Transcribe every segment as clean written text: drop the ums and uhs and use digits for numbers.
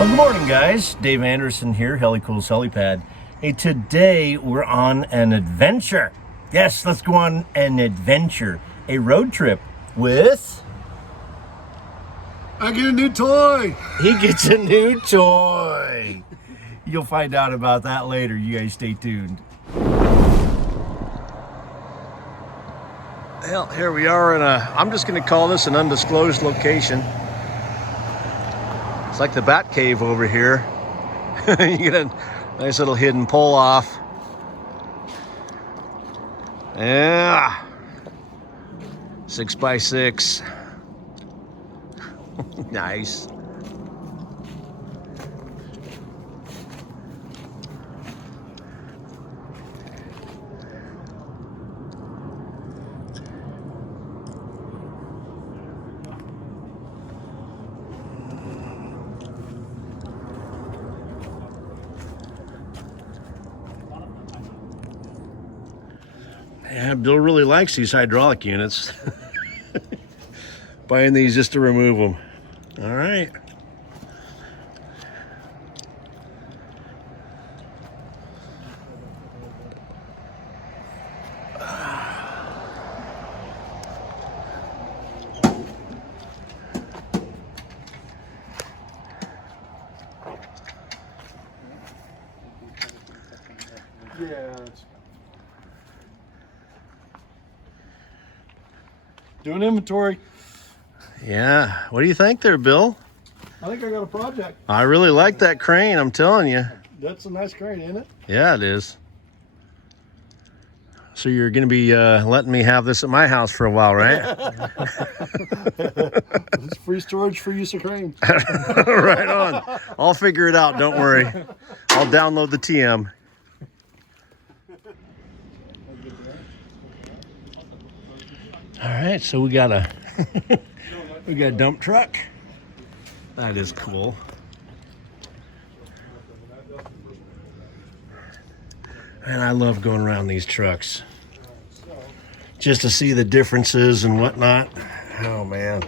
Well, good morning, guys. Dave Anderson here, Helicool's Helipad. Hey, today we're on an adventure. Yes, let's go on an adventure. A road trip with... I get a new toy. He gets a new toy. You'll find out about that later. You guys stay tuned. Well, here we are in I'm just going to call this an undisclosed location. It's like the Bat Cave over here. You get a nice little hidden pull off. Yeah. 6x6. Nice. Yeah, Bill really likes these hydraulic units. Buying these just to remove them. All right. Yeah. Doing inventory. Yeah. What do you think there, Bill? I think I got a project. I really like that crane, I'm telling you. That's a nice crane, isn't it? Yeah, it is. So you're going to be letting me have this at my house for a while, right? It's free storage for use of crane. Right on. I'll figure it out. Don't worry. I'll download the TM. All right, so we got a dump truck. That is cool. And I love going around these trucks just to see the differences and whatnot. Oh man.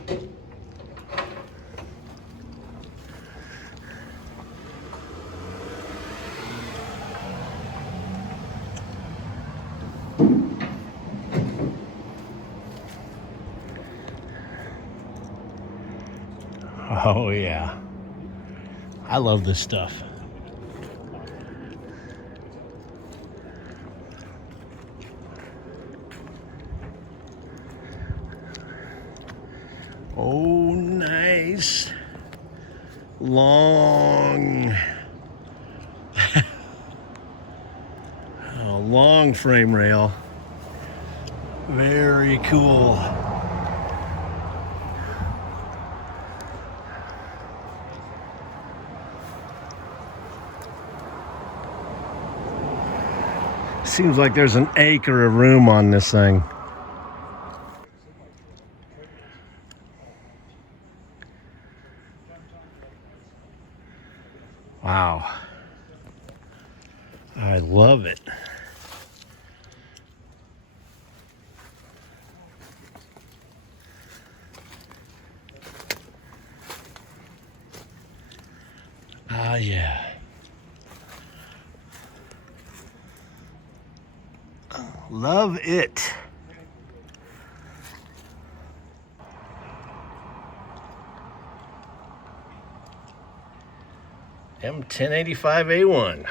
Oh yeah, I love this stuff. Oh, nice. Long. Oh, long frame rail. Very cool. Seems like there's an acre of room on this thing. Wow. I love it. Ah, yeah. Love it. M1085 A1.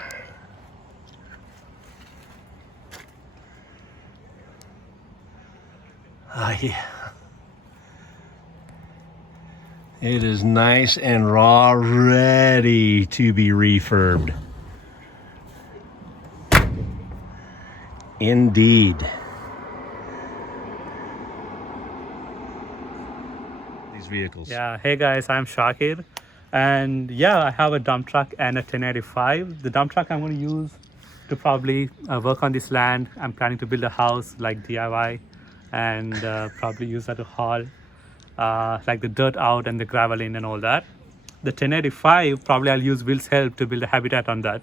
Ah, yeah. It is nice and raw, ready to be refurbed. Indeed. These vehicles. Yeah, hey guys, I'm Shakir. And yeah, I have a dump truck and a 1085. The dump truck I'm going to use to probably work on this land. I'm planning to build a house like DIY and probably use that to haul like the dirt out and the gravel in and all that. The 1085, probably I'll use Will's help to build a habitat on that.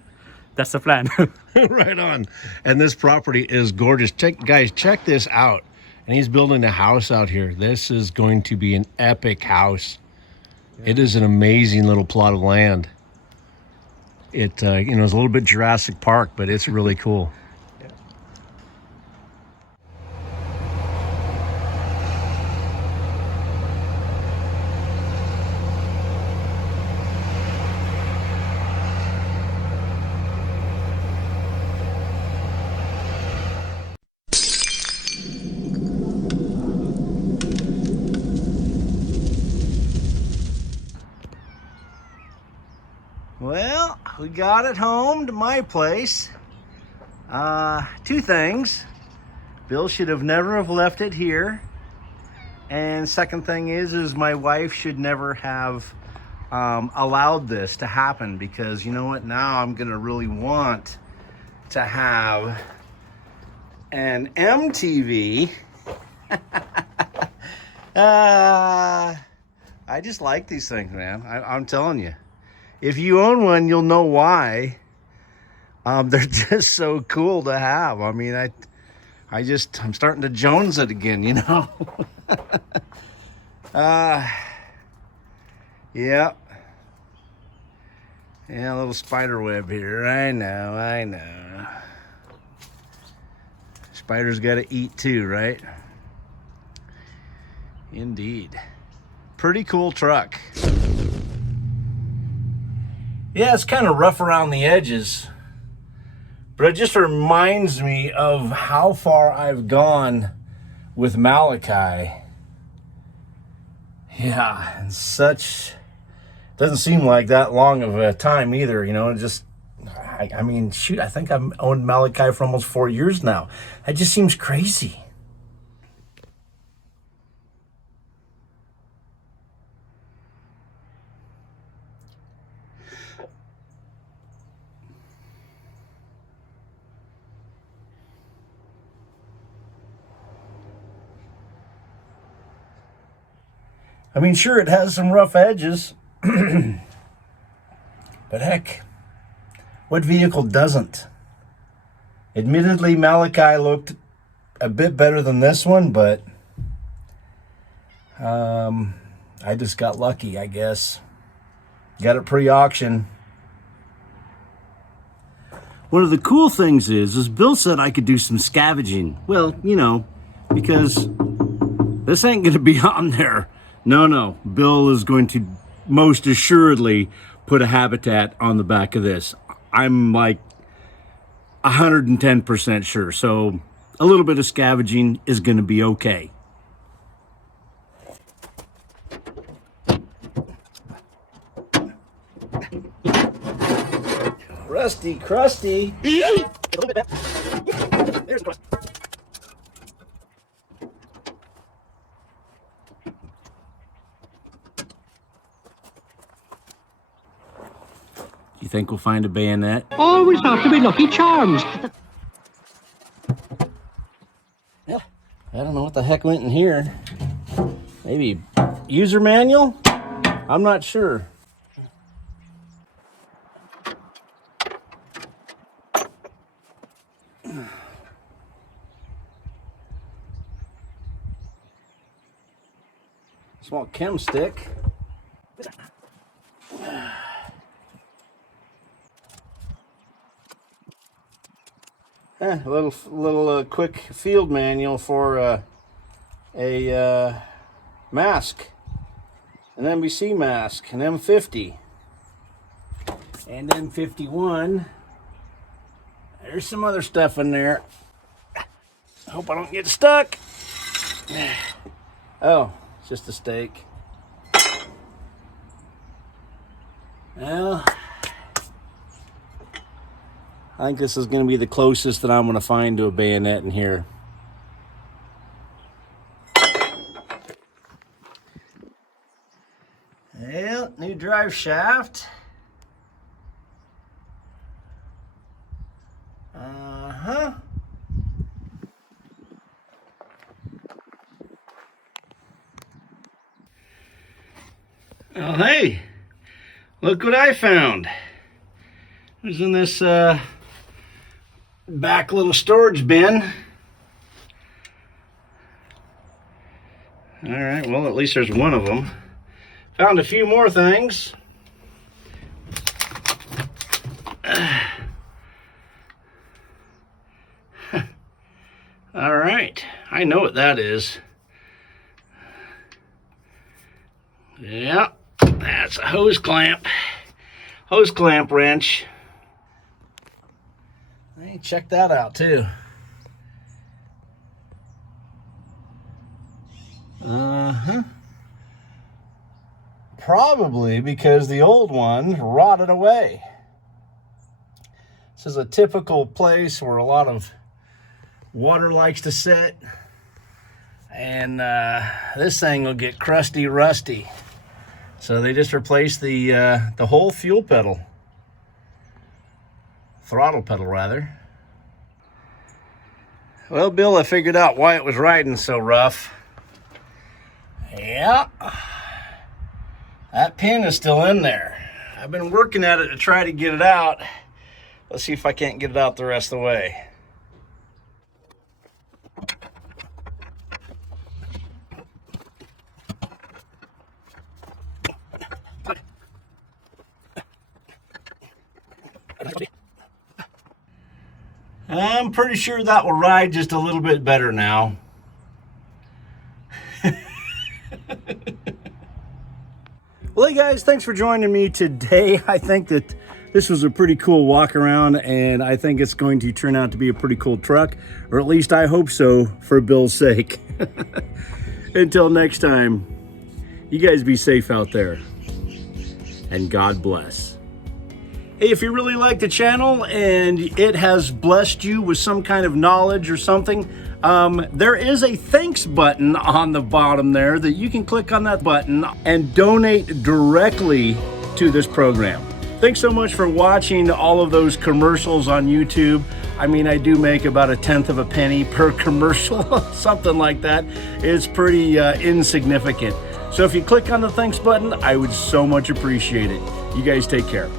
That's the plan. Right on. And this property is gorgeous. Guys, check this out. And he's building a house out here. This is going to be an epic house. Yeah. It is an amazing little plot of land. It you know, it's a little bit Jurassic Park, but it's really cool. Well, we got it home to my place. Two things. Bill should have never have left it here. And second thing is my wife should never have allowed this to happen, because you know what? Now I'm gonna really want to have an MTV. I just like these things, man. I'm telling you. If you own one, you'll know why. They're just so cool to have. I mean, I'm starting to Jones it again, you know? Yeah. Yeah, a little spider web here. I know. Spiders gotta eat too, right? Indeed. Pretty cool truck. Yeah, it's kind of rough around the edges, but it just reminds me of how far I've gone with Malachai. Yeah, and such, doesn't seem like that long of a time either, you know. Just, I mean, shoot, I think I've owned Malachai for almost 4 years now. That just seems crazy. I mean, sure, it has some rough edges, but heck, what vehicle doesn't? Admittedly, Malachai looked a bit better than this one, but I just got lucky, I guess. Got it pre-auction. One of the cool things is Bill said I could do some scavenging. Well, you know, because this ain't gonna be on there. No, Bill is going to most assuredly put a habitat on the back of this. I'm like 110% sure. So a little bit of scavenging is going to be okay. Rusty, crusty. There's crusty. You think we'll find a bayonet? Always have to be Lucky Charms. Yeah, I don't know what the heck went in here. Maybe user manual? I'm not sure. Small chem stick. A little quick field manual for a mask, an NBC mask, an M50, and M51. There's some other stuff in there. I hope I don't get stuck. Oh, it's just a stake. Well, I think this is going to be the closest that I'm going to find to a bayonet in here. Well, new drive shaft. Oh, hey, look what I found. It was in this back little storage bin. All right, well, at least there's one of them. Found a few more things. All right, I know what that is. Yeah, that's a hose clamp wrench. Hey, check that out too. Probably because the old one rotted away. This is a typical place where a lot of water likes to sit, and this thing will get crusty, rusty. So they just replaced the whole fuel pedal, throttle pedal rather. Well, Bill, I figured out why it was riding so rough. Yeah, that pin is still in there. I've been working at it to try to get it out. Let's see if I can't get it out the rest of the way. I'm pretty sure that will ride just a little bit better now. Well, hey guys, thanks for joining me today. I think that this was a pretty cool walk around, and I think it's going to turn out to be a pretty cool truck, or at least I hope so, for Bill's sake. Until next time, you guys be safe out there, and God bless. Hey, if you really like the channel and it has blessed you with some kind of knowledge or something, there is a thanks button on the bottom there that you can click on that button and donate directly to this program. Thanks so much for watching all of those commercials on YouTube. I mean, I do make about 1/10 of a penny per commercial, something like that. It's pretty insignificant. So if you click on the thanks button, I would so much appreciate it. You guys take care.